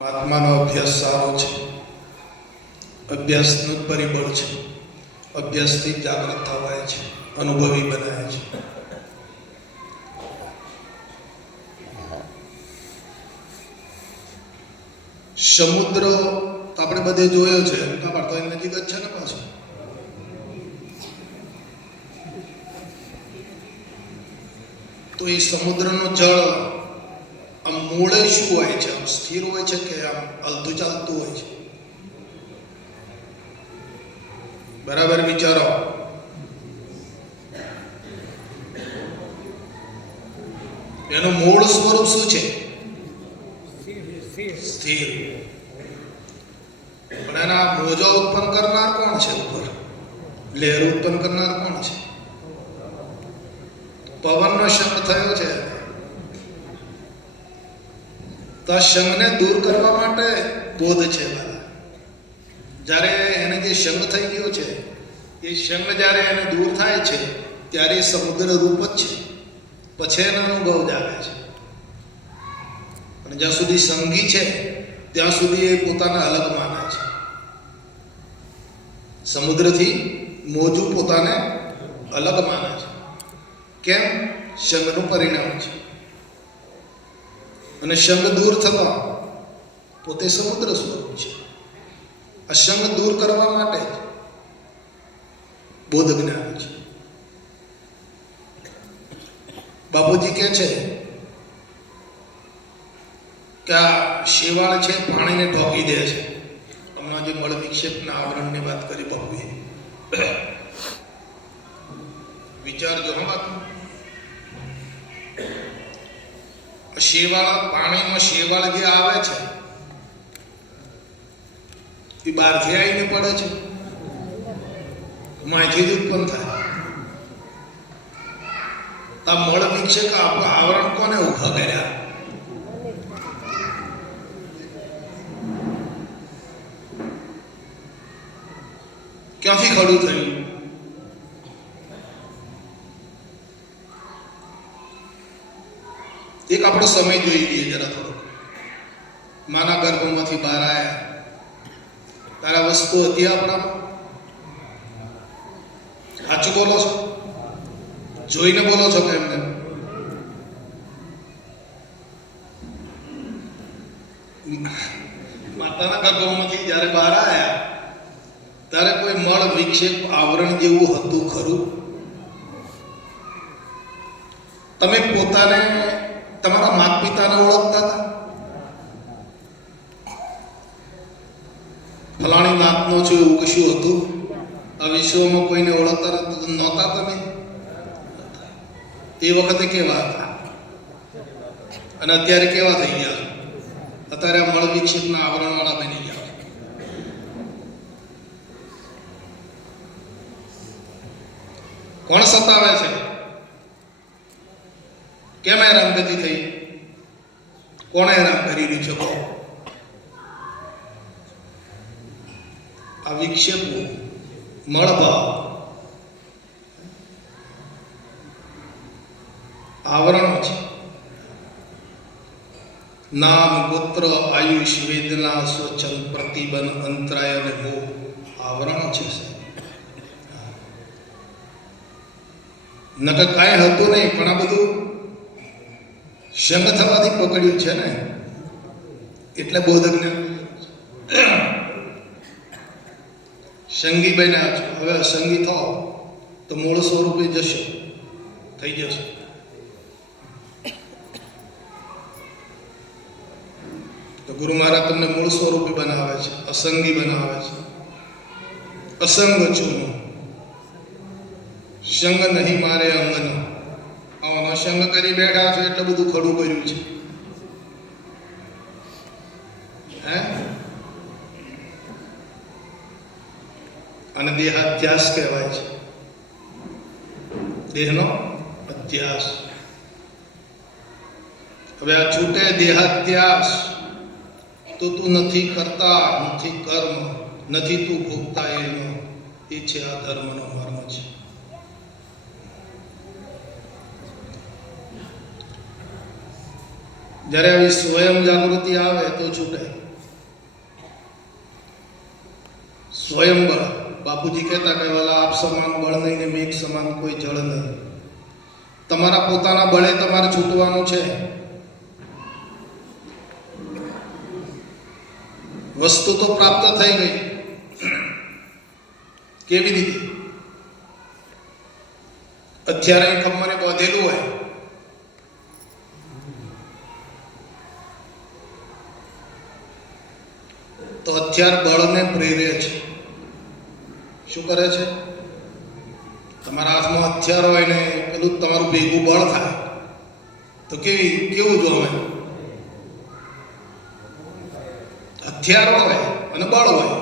આત્માનો અભ્યાસ સારો છે. અભ્યાસનું પરિબળ છે. અભ્યાસથી જાગૃત થવાય છે. અનુભવી બનાવે છે. સમુદ્ર આપણે બધે જોયો છે. ખબર તો એની નજીક જ છે ને પાછું. તો એ સમુદ્રનું જળ મૂળે શું હોય છે. આમ સ્થિર હોય છે કે આમ હલતું ચાલતું હોય છે? બરાબર વિચારો. એનું મૂળ સ્વરૂપ શું છે? સ્થિર. પણ એના મોજા ઉત્પન્ન કરનાર કોણ છે ઉપર? લહેર ઉત્પન્ન કરનાર કોણ છે? પવનનો શબ્દ થયો છે. તો આ શંખને દૂર કરવા માટે બોધ છે વાલા જ્યારે એને જે શંખ થઈ ગયો છે, એ શંખ જ્યારે એને દૂર થાય છે, ત્યારે સમુદ્ર રૂપ જ છે. પછી એનો અનુભવ જાગે છે. અને જ્યાં સુધી સંગી છે, ત્યાં સુધી એ પોતાને અલગ માને છે. સમુદ્રથી મોજું પોતાને અલગ માને છે. કેમ? શંખનું પરિણામ છે. અને શંગ દૂર થવા પોતે સમુદ્ર સ્વરૂપ છે. આ શંગ દૂર કરવા માટે બોધ જ્ઞાન છે. બાપુજી કહે છે કે આ શેવાળ છે પાણીને ઢોકી દે છે. હમણાં જે મળ વિક્ષેપના આવરણની વાત કરી બાપુએ. વિચારજો હમ શેવાળ, પાણીનો શેવાળ જે આવે છે, એ બહારથી આવીને પડે છે. માહિતી જ ઉત્પન્ન થાય. આ મળ વિક્ષેક આપણું આવરણ કોને ઊભા કર્યા? ક્યાંથી ખડું થયું? ગર્ભમાંથી બહાર આવ્યા તારા વસ્તુ હતી આપણા સાચું બોલો છો? જોઈને બોલો છો એમને? માતાના ગર્ભમાંથી જ્યારે બહાર આવ્યા ત્યારે કોઈ મળ, વિક્ષેપ, આવરણ જેવું હતું ખરું? તમે પોતાને તમારા માતા પિતાને ઓળખતા હતા? ફલાણી છો એવું કશું હતું? આ વિશ્વમાં કોઈને ઓળખતા નહોતા તમે? એ વખતે કેવા હતા? અને અત્યારે કેવા થઈ ગયા? અત્યારે આ મળ વિક્ષેપના આવરણવાળા બની ગયા. કોણ સતાવે છે? કેમ હેરાનગતિ થઈ? કોણે હેરાન કરી રહ્યું છે કહો આ વિક્ષેપો મળભાવ આવરણો છે. નામ, ગોત્ર, આયુષ, વેદના સ્વચ્છંદ પ્રતિબંધ અંતરાય અને બહુ આવરણો છે. નકર કાંઈ હતું નહીં, પણ આ બધું શંખ થવાથી પકડ્યું છે ને? એટલે બોધ જ્ઞાન સંગી બન્યા છો. હવે સંગી થાવ તો મૂળ સ્વરૂપે જશો. થઈ જશે. તો ગુરુ મહારાજ તમને મૂળ સ્વરૂપે બનાવે છે. અસંગી બનાવે છે. અસંગ છું. સંગ નહીં મારે અંગનો આનો સંગ કરી બેઠા છો એટલે બધું ખડું કર્યું છે હે અને દેહાધ્યાસ કહેવાય છે. દેહનો અધ્યાસ હવે આ છૂટે દેહાધ્યાસ તો તું નથી કરતા, નથી કર્મ, નથી તું ભોગતા એનો. એ છે આ ધર્મનો મર્મ છે. જ્યારે આવી સ્વયં જાગૃતિ આવે તો છૂટે. સ્વયં બળ બાપુજી કહેતા કે, વાલા, આપ સમાન બળ નહીં ને મેઘ સમાન કોઈ જળ નહીં. તમારા પોતાના બળે તમારે છૂટવાનું છે. વસ્તુ તો પ્રાપ્ત થઈ ગઈ. કેવી રીતે? અત્યારે કમરે બાંધેલું હોય. તો અત્યાર બળને પ્રેરે છે. શું કરે છે? તમારા હાથમાં હથિયાર હોય ને પેલું તમારું ભેગું બળ થાય. તો કેવી, કેવું જોવે હથિયાર હોય અને બળ હોય.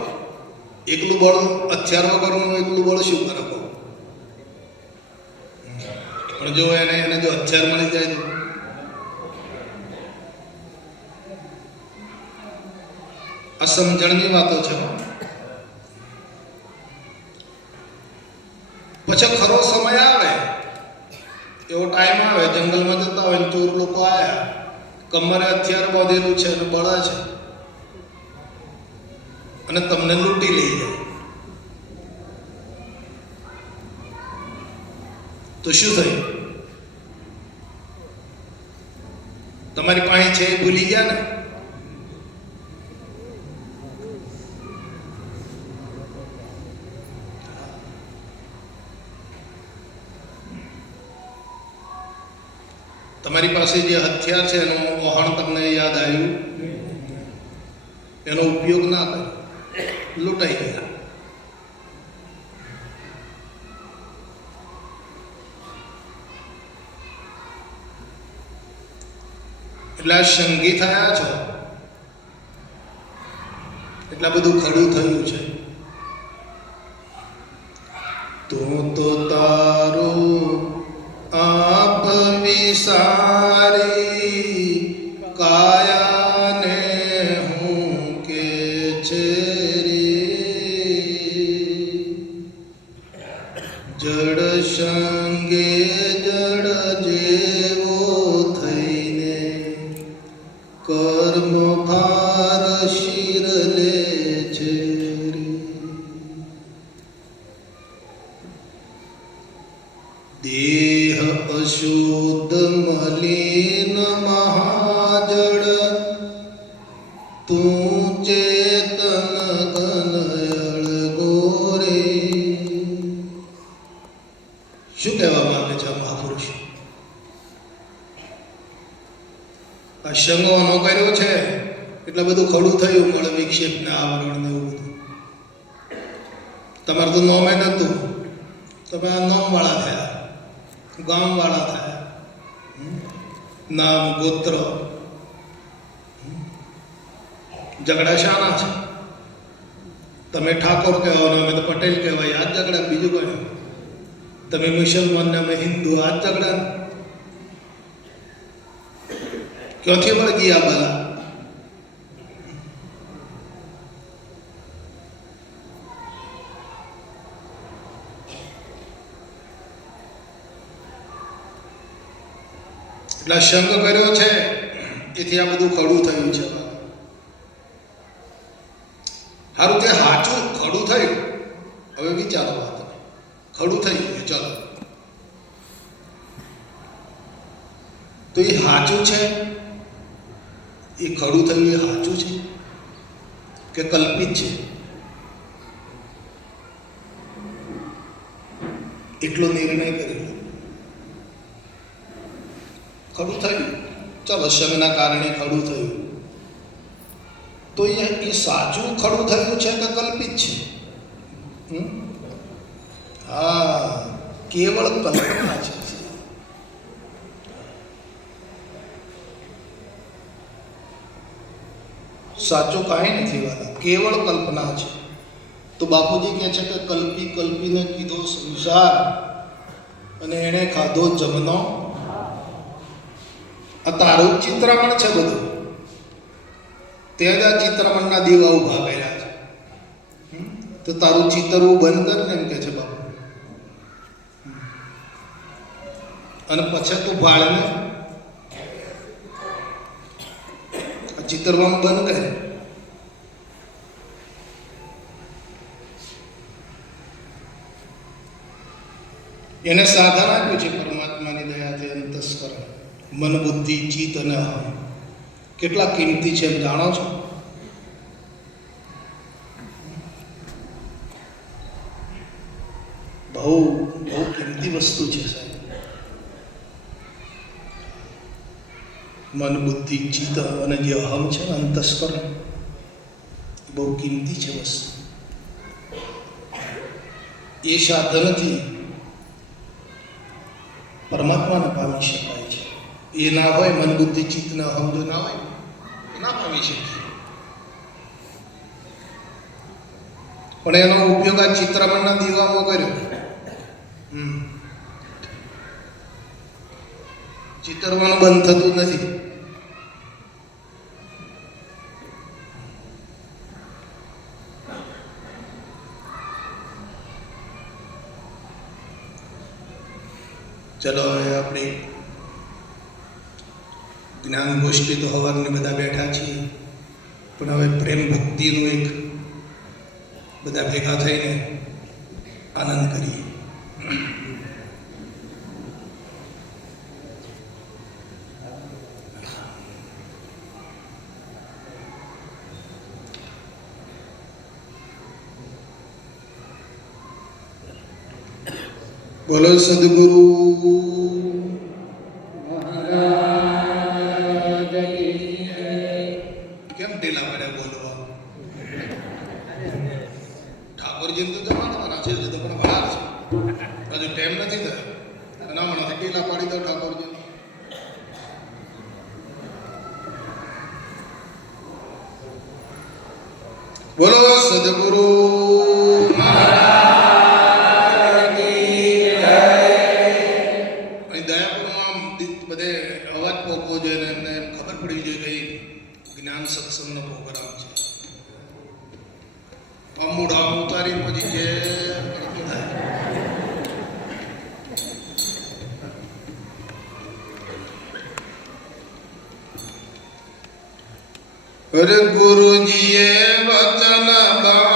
એકલું બળ હથિયાર વગરનું એકલું બળ શું કરે? પણ જો એને એને જો હથિયાર મળી જાય તો? સમજણની વાતો છે પછી ખરો સમય આવે એવો ટાઈમ આવે જંગલમાં જતા હોય ને ચોર લોકો આવ્યા કમરે હથિયાર બાંધેલું છે અને બળા છે. અને તમને લૂંટી લઈ જાય. તો શું થયું? તમારી પાસે છે ભૂલી ગયા ને? તમારી પાસે જે હથિયાર છે, એનું વહાણ તમને યાદ આવ્યું? એનો ઉપયોગ ના થાય. લૂંટાઈ ગયા. એટલે સંગી થયા છો? એટલા બધું ખડું થયું છે. તું તો जडशा તમારે તો નોમે નહોતું તમે આ નોમવાળા થયા. ગામવાળા થયા. નામ, ગોત્ર? ઝઘડા શાના છે? તમે ઠાકોર કહેવાય અમે તો પટેલ કહેવાય. આ ઝઘડા બીજું કયું તમે મુસલમાન ને અમે હિન્દુ, આ ઝઘડા ક્યાંથી વળગી આ બલા? સંગ કર્યો છે, એથી આ બધું ખડું થયું છે. સારું તે સાચું ખડું થયું? હવે વિચારો ખડું થઈ ગયું, ચાલો. તો એ સાચું છે? એ ખડું થયું, એ સાચું છે? કે કલ્પિત છે? એટલો નિર્ણય કરી ખડું થયું. ચાલો શમના કારણે ખડું થયું. તો એ એ સાચું ખડું થયું છે કે કલ્પિત છે? હા, કેવળ કલ્પના છે. સાચો કાંઈ નથી વાલા, કેવળ કલ્પના છે. તો બાપુજી કહે છે કે કલ્પી કલ્પીને કીધો સંસાર, અને એણે ખાધો જમનો આ તારું ચિત્રામણ છે બધું. તે જ આ ચિત્રામણના દીવા ઊભા કર્યા છે? તો તારું ચિતરવું બંધ કર ને એમ કે છે બાપુ. અને પછી તું ભાળને ચિતરવાનું બંધ કરે. એને સાધન આપ્યું છે પરમાત્માની દયાથી અંતસ્કરણ. મન બુદ્ધિ ચિત્ત અને અહમ. કેટલા કિંમતી છે એમ જાણો છો? બહુ બહુ કિંમતી વસ્તુ છે, સાહેબ. મન બુદ્ધિ ચિત્ત અને જે અહમ છે ને, અંતસ્કરણ. બહુ કિંમતી છે વસ્તુ. એ સાધનથી પરમાત્માને પામી શકાય. એ ના હોય મન બુદ્ધિ ચિત્ત ને સમજો ના હોય ના પામી શકીએ. પણ એનો ઉપયોગ આ ચિત્રમણના દીવામાં કર્યો. ચિતરવાનું બંધ થતું નથી. ચલો, હવે આપણે જ્ઞાન ગોષ્ઠી તો હવારની બધા બેઠા છીએ. પણ હવે પ્રેમ ભક્તિનું એક બધા ભેગા થઈને આનંદ કરીએ. બોલો સદગુરુ. ਗੁਰੂ ਜੀਏ ਵਚਨ ਦਾ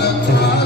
네.